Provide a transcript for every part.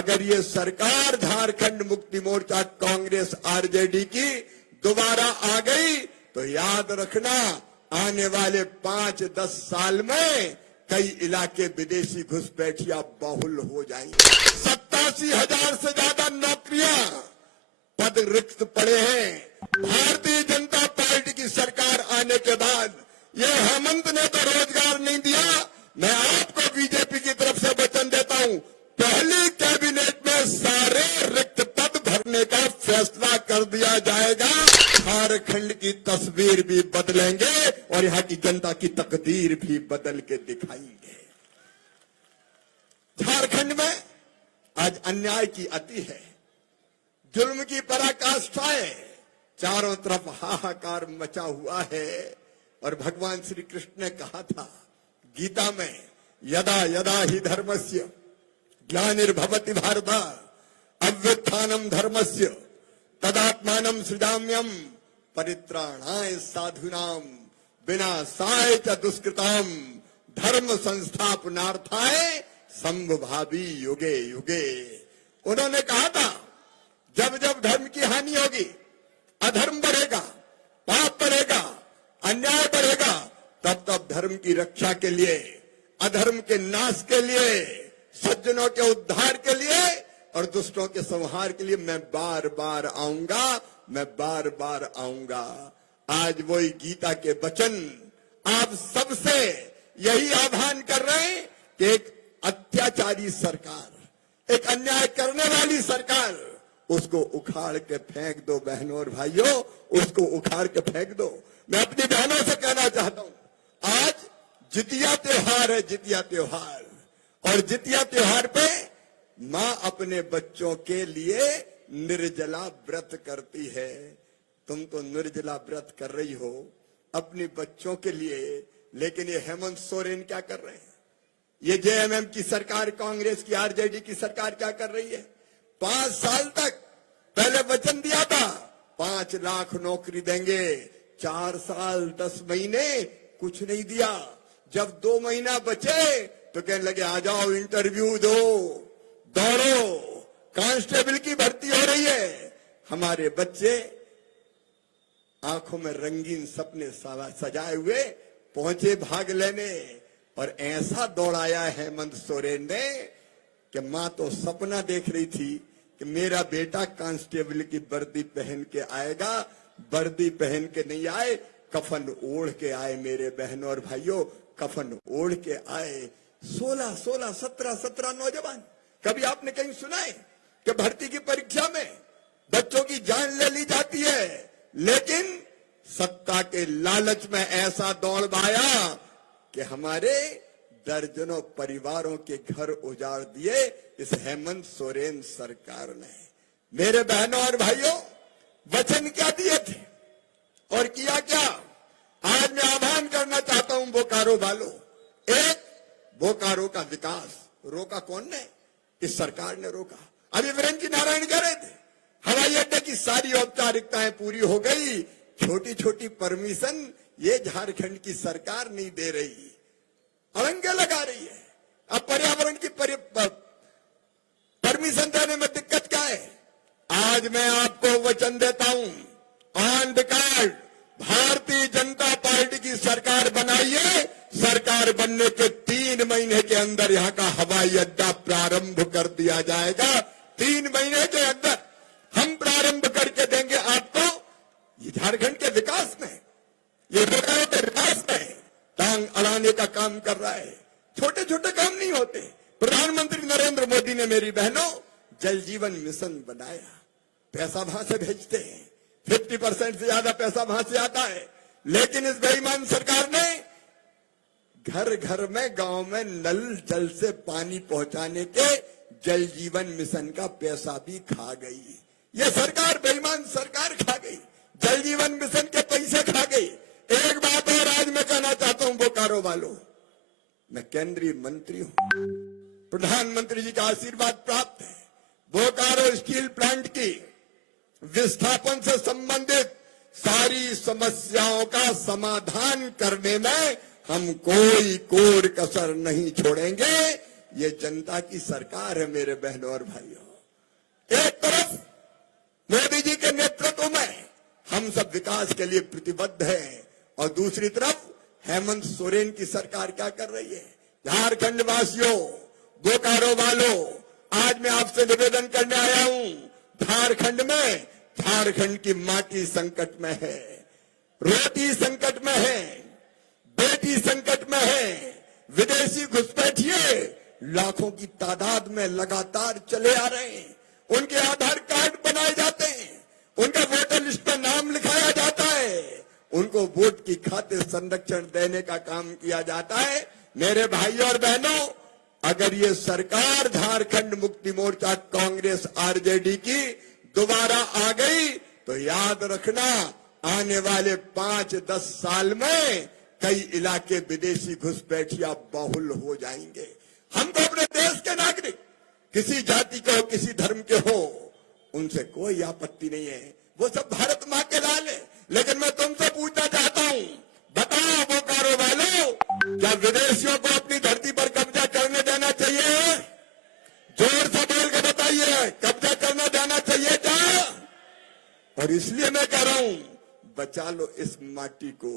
अगर ये सरकार झारखंड मुक्ति मोर्चा कांग्रेस आरजेडी की दोबारा आ गई तो याद रखना आने वाले 5-10 साल में कई इलाके विदेशी घुसपैठिया बहुल हो जाएंगे। 87,000 से ज्यादा नौकरियां पद रिक्त पड़े हैं। भारतीय जनता पार्टी की सरकार आने के बाद ये हेमंत ने तो रोजगार नहीं दिया। मैं आपको बीजेपी की तरफ से वचन देता हूं, पहली कैबिनेट में सारे रिक्त पद भरने का फैसला कर दिया जाएगा। झारखंड की तस्वीर भी बदलेंगे और यहाँ की जनता की तकदीर भी बदल के दिखाएंगे। झारखंड में आज अन्याय की अति है, जुल्म की पराकाष्ठा है, चारों तरफ हाहाकार मचा हुआ है। और भगवान श्री कृष्ण ने कहा था गीता में, यदा यदा ही धर्मस्य ग्लानिर्भवति भारत अव्युत्थानम धर्मस्य तदात्मानं सृजाम्यहम् परित्राणाय साधूनां विनाशाय च दुष्कृतां धर्म संस्थापनार्थाय संभवामि युगे युगे। उन्होंने कहा था जब जब धर्म की हानि होगी, अधर्म बढ़ेगा, पाप बढ़ेगा, अन्याय बढ़ेगा, तब तब धर्म की रक्षा के लिए, अधर्म के नाश के लिए, सज्जनों के उद्धार के लिए और दुष्टों के संहार के लिए मैं बार बार आऊंगा, मैं बार बार आऊंगा। आज वही गीता के वचन आप सबसे यही आह्वान कर रहे हैं कि एक अत्याचारी सरकार, एक अन्याय करने वाली सरकार, उसको उखाड़ के फेंक दो बहनों और भाइयों, उसको उखाड़ के फेंक दो। मैं अपनी बहनों से कहना चाहता हूं, आज जितिया त्योहार है, जितिया त्योहार, और जितिया त्योहार पे मां अपने बच्चों के लिए निर्जला व्रत करती है। तुम तो निर्जला व्रत कर रही हो अपने बच्चों के लिए, लेकिन ये हेमंत सोरेन क्या कर रहे हैं? ये जेएमएम की सरकार, कांग्रेस की, आरजेडी की सरकार क्या कर रही है? 5 साल तक पहले वचन दिया था 5 लाख नौकरी देंगे, 4 साल 10 महीने कुछ नहीं दिया। जब 2 महीना बचे तो कहने लगे आ जाओ इंटरव्यू दो, दौड़ो, कांस्टेबल की भर्ती हो रही है। हमारे बच्चे आंखों में रंगीन सपने सजाए हुए पहुंचे भाग लेने, और ऐसा दौड़ाया हेमंत सोरेन ने कि मां तो सपना देख रही थी कि मेरा बेटा कांस्टेबल की वर्दी पहन के आएगा। वर्दी पहन के नहीं आए, कफन ओढ़ के आए। मेरे बहनों और भाइयों, कफन ओढ़ के आए। 16, 17 नौजवान। कभी आपने कहीं सुना है कि भर्ती की परीक्षा में बच्चों की जान ले ली जाती है? लेकिन सत्ता के लालच में ऐसा दौड़वाया कि हमारे दर्जनों परिवारों के घर उजाड़ दिए इस हेमंत सोरेन सरकार ने। मेरे बहनों और भाइयों, वचन क्या दिए थे और किया क्या? आज मैं आह्वान करना चाहता हूं बोकारो वालों, एक बोकारो का विकास रोका कौन ने? इस सरकार ने रोका। अभी वीरेंद्र जी नारायण कह रहे थे हवाई अड्डे की सारी औपचारिकताएं पूरी हो गई, छोटी छोटी परमिशन ये झारखंड की सरकार नहीं दे रही, अड़ंगे लगा रही है। अब पर्यावरण की परमिशन देने में दिक्कत क्या है? आज मैं आपको वचन देता हूं, on record, Bharatiya Janata party की सरकार बनाइए। सरकार बनने के 3 महीने के अंदर यहां का हवाई अड्डा प्रारंभ कर दिया जाएगा। 3 महीने के अंदर हम प्रारंभ करके देंगे आपको। ये झारखंड के विकास में, ये बोकारो के विकास में टांग अड़ाने का काम कर रहा है। छोटे छोटे काम नहीं होते। प्रधानमंत्री नरेंद्र मोदी ने, मेरी बहनों, जल जीवन मिशन बनाया। पैसा वहां से भेजते हैं, 50% से ज्यादा पैसा वहां से आता है। लेकिन इस बेईमान सरकार ने घर घर में, गांव में नल जल से पानी पहुंचाने के जल जीवन मिशन का पैसा भी खा गई। ये सरकार, बेईमान सरकार खा गई, जल जीवन मिशन के पैसे खा गई। एक बात और आज मैं कहना चाहता हूं बोकारो वालों, मैं केंद्रीय मंत्री हूं, प्रधानमंत्री जी का आशीर्वाद प्राप्त है। बोकारो स्टील प्लांट की विस्थापन से संबंधित सारी समस्याओं का समाधान करने में हम कोई कोर कसर नहीं छोड़ेंगे। ये जनता की सरकार है मेरे बहनों और भाइयों। एक तरफ मोदी जी के नेतृत्व में हम सब विकास के लिए प्रतिबद्ध हैं और दूसरी तरफ हेमंत सोरेन की सरकार क्या कर रही है। झारखंड वासियों, बोकारो वालों, आज मैं आपसे निवेदन करने आया हूं। झारखंड की माटी संकट में है, रोटी संकट में है, बेटी संकट में है। विदेशी घुसपैठिए लाखों की तादाद में लगातार चले आ रहे हैं। उनके आधार कार्ड बनाए जाते हैं, उनका वोटर लिस्ट पर नाम लिखाया जाता है, उनको वोट की खातिर संरक्षण देने का काम किया जाता है। मेरे भाइयों और बहनों, अगर ये सरकार झारखंड मुक्ति मोर्चा कांग्रेस आरजेडी की दोबारा आ गई तो याद रखना, आने वाले 5-10 साल में कई इलाके विदेशी घुसपैठिया बाहुल हो जाएंगे। हम तो अपने देश के नागरिक, किसी जाति के हो, किसी धर्म के हो, उनसे कोई आपत्ति नहीं है, वो सब भारत मां के लाल है। लेकिन मैं तुमसे पूछना चाहता हूं, बताओ बोकारो वालों, क्या विदेशियों को अपनी धरती पर कब्जा करने देना चाहिए? जोर से बोल के बताइए, कब्जा करने देना चाहिए क्या? और इसलिए मैं कह रहा हूं, बचा लो इस माटी को,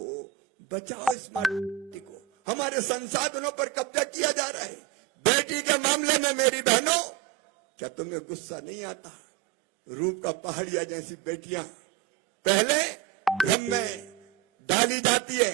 बचाओ इस माटी को। हमारे संसाधनों पर कब्जा किया जा रहा है। बेटी के मामले में मेरी बहनों, क्या तुम्हें गुस्सा नहीं आता? रूप का पहाड़िया जैसी बेटियां पहले भ्रम में डाली जाती है,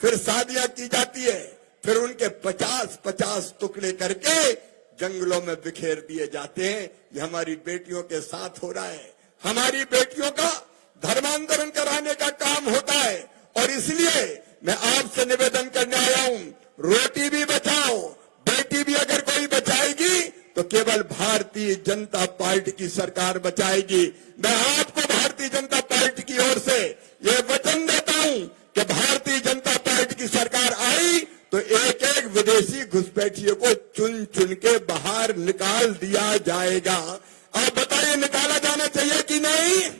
फिर शादियां की जाती है, फिर उनके 50-50 टुकड़े करके जंगलों में बिखेर दिए जाते हैं। ये हमारी बेटियों के साथ हो रहा है। हमारी बेटियों का धर्मांतरण कराने का काम होता है और इसलिए मैं आपसे निवेदन करने आया हूं, रोटी भी बचाओ, बेटी भी अगर कोई बचाएगी तो केवल भारतीय जनता पार्टी की सरकार बचाएगी। मैं आपको भारतीय जनता पार्टी की ओर से ये वचन देता हूं कि भारतीय जनता पार्टी की सरकार आई तो एक एक विदेशी घुसपैठियों को चुन चुन के बाहर निकाल दिया जाएगा। आप बताइए, निकाला जाना चाहिए कि नहीं?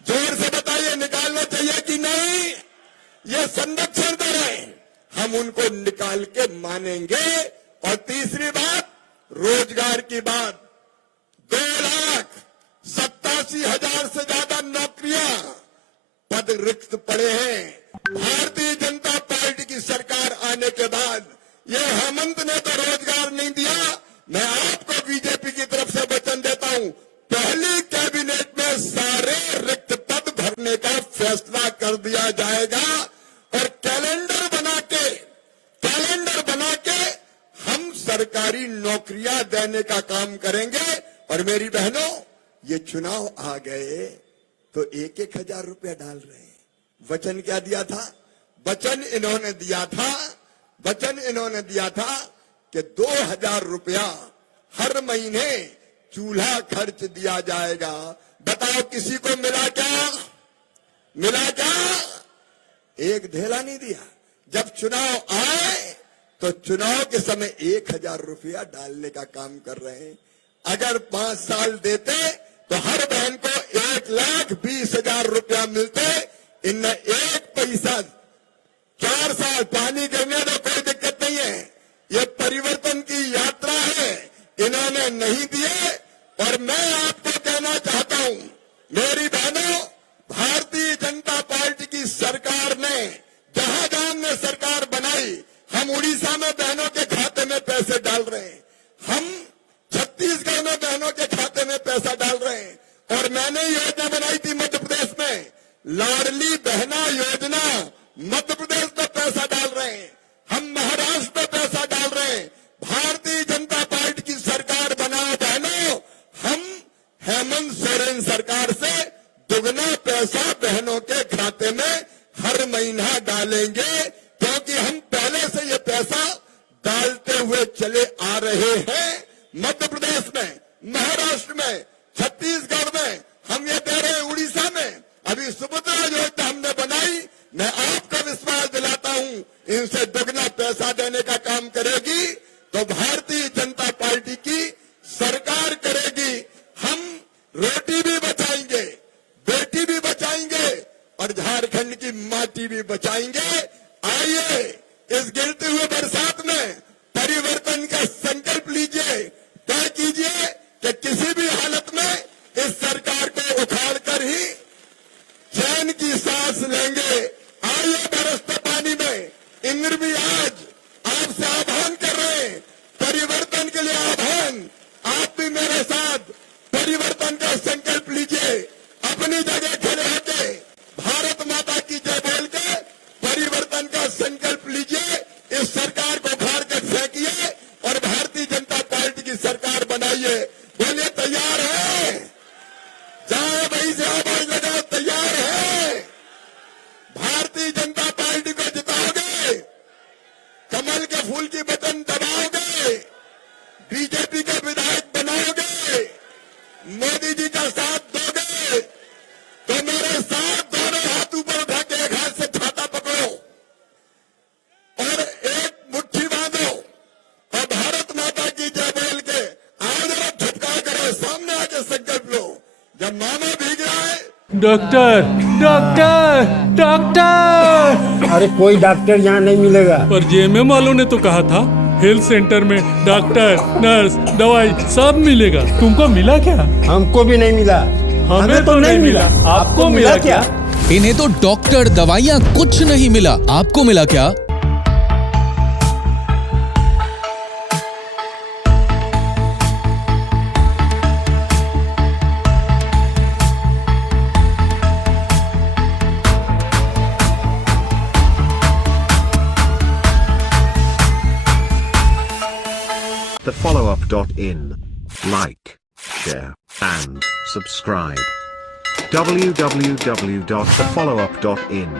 जोर से बताइए, निकालना चाहिए कि नहीं? ये संरक्षण दर है, हम उनको निकाल के मानेंगे। और तीसरी बात, रोजगार की बात, 2,87,000 से ज्यादा नौकरियां, पद रिक्त पड़े हैं। भारतीय जनता पार्टी की सरकार आने के बाद ये हेमंत ने तो रोजगार नहीं दिया। मैं आपको बीजेपी की तरफ से वचन देता हूं, पहली कैबिनेट में सारे रिक्त पद भरने का फैसला कर दिया जाएगा और कैलेंडर बना के हम सरकारी नौकरियां देने का काम करेंगे। और मेरी बहनों, ये चुनाव आ गए तो 1-1 हजार रुपया डाल रहे हैं। वचन क्या दिया था? वचन इन्होंने दिया था कि 2,000 रुपया हर महीने चूल्हा खर्च दिया जाएगा। बताओ किसी को मिला क्या? एक ढेला नहीं दिया। जब चुनाव आए तो चुनाव के समय 1,000 रुपया डालने का काम कर रहे हैं। अगर 5 साल देते तो हर बहन को 1,20,000 रुपया मिलते। इनने 1 पैसा 4 साल पानी गिरने तो कोई दिक्कत नहीं है। ये परिवर्तन की यात्रा है, इन्होंने नहीं दिए। और मैं आपको कहना चाहता हूं, मेरी बहनों, भारतीय जनता पार्टी की सरकार ने जहां हमने सरकार बनाई, हम उड़ीसा में बहनों के खाते में पैसे डाल रहे हैं, हम छत्तीसगढ़ में बहनों के खाते में पैसा डाल रहे हैं। और मैंने योजना बनाई थी मध्य प्रदेश में, लाडली बहना योजना, मध्य प्रदेश में पैसा डाल रहे हैं, हम महाराष्ट्र में पैसा डाल रहे हैं। भारतीय जनता पार्टी की सरकार बनाओ बहनों, हम हेमंत सोरेन सरकार से दुगना पैसा बहनों के खाते में हर महीना डालेंगे, क्योंकि हम पहले से ये पैसा डालते हुए चले आ रहे हैं। मध्य प्रदेश में, महाराष्ट्र में, छत्तीसगढ़ में हम ये दे रहे हैं, उड़ीसा में अभी सुभद्रा योजना हमने बनाई। मैं आपको विश्वास दिलाता हूं, इनसे दुगना पैसा देने का काम करेगी तो भारतीय जनता पार्टी की सरकार करेगी। हम रोटी भी बचाएंगे, बेटी भी बचाएंगे और झारखंड की माटी भी बचाएंगे। आइए इस गिरते हुए बरसात में परिवर्तन का संकल्प भी मेरे साथ परिवर्तन का संकल्प लीजिए। अपनी जगह खड़े होके भारत माता की जय बोल के परिवर्तन का संकल्प लीजिए। इस सरकार को उखाड़ कर फेंकिए और भारतीय जनता पार्टी की सरकार बनाइए। बोलिए तैयार है? जाओ भाई से आवाज लगाओ, तैयार है? भारतीय जनता पार्टी को जिताओगे? कमल के फूल की बटन दबाओगे? बीजेपी के विधायक बनाओगे? मोदी जी का साथ दोगे? तो मेरे साथ दोनों हाथ ऊपर उठा के एक हाथ से छाता पकड़ो और एक मुट्ठी बांधो और भारत माता की जय बोल के आओ जरा झटका करो, सामने आके संकल्प लो। जब मामा भीग रहा है, डॉक्टर डॉक्टर डॉक्टर। अरे कोई डॉक्टर यहाँ नहीं मिलेगा। पर जेएमएम वालों ने तो कहा था हेल्थ सेंटर में डॉक्टर नर्स दवाई सब मिलेगा। तुमको मिला क्या? हमको भी नहीं मिला। हमें तो नहीं मिला। आपको मिला क्या? इन्हें तो डॉक्टर दवाइयाँ कुछ नहीं मिला। आपको मिला क्या? thefollowup.in. Like, share, and subscribe. www.thefollowup.in